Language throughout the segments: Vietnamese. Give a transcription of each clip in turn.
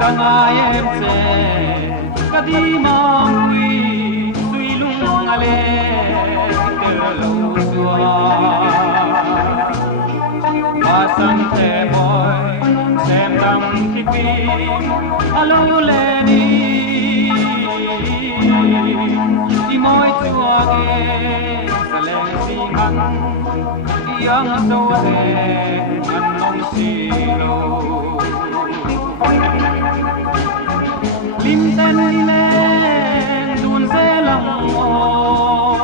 Càng ai em sẽ cả đi mong quy suy lung ale từ lâu xưa mà sân thế môi xem đắm khi phim alo lên đi môi chua ghê sẽ lên đi ngăn yang sâu hè ăn nông xì lô lim sen lên đun xe lòng ô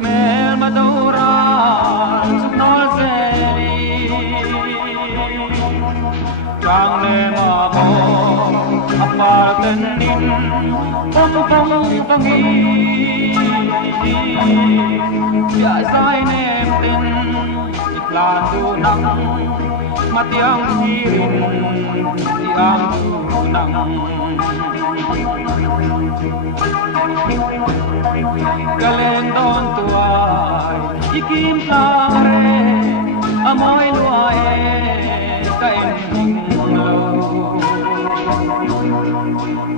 mẹ mà đâu ra giúp nó dễ đi chẳng để mà mô apa tên nín bông bông nghi dạ dài nêm tin ít lan du nắng mà tiếng hiền tiếng du nắng cả lên đón tuổi ikim tare amoy luae ka em lâu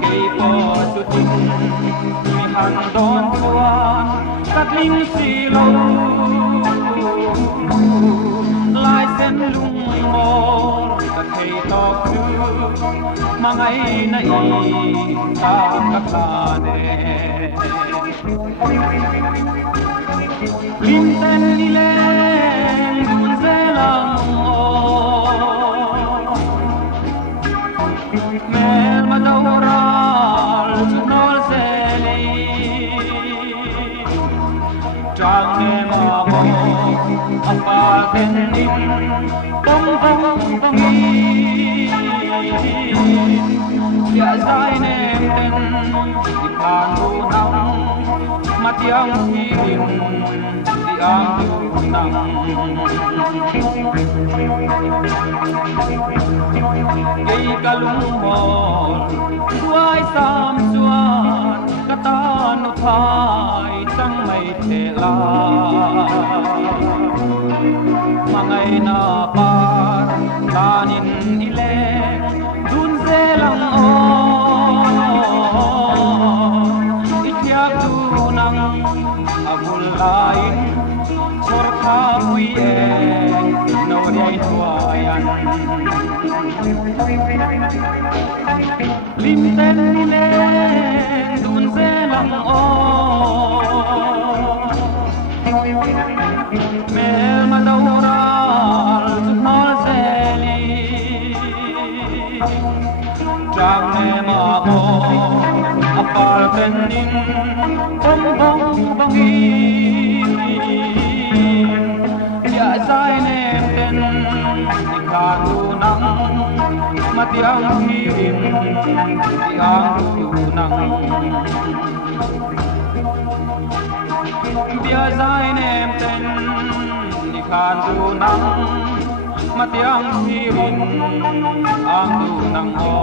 cây po sutin mi han đón tuan cắt linh xì lâu lai sen lung mô cắt thầy to cứ mà ngày nay ta cắt la nè lim sen đi lên đun dê lòng ô mẹ mà đâu ra chút nó dê li trang nè mà mô apa tên nín bông nghi dạ dài nêm tên đi bàn đu nắng mà tiếng hiền tiếng du nắng cây ca lung hồn đuôi sam xuân ca ta nụ thai trăng mây thể la mà ngày na par ta nín ile đun dê lòng ô ít nhạc du nắng agul lain sorka buie no dei tuayan lim ten ile đun dê lòng ô mẹ mà đâu ra giúp nó dễ li trang nè mà ô apa tên nín bông nghi dạ dài nêm tên đi ca du nắng mà tiếng hiền tiếng du nắng bia dài nêm tên đi ca du nắng mà tiếng hiền tiếng du nắng ô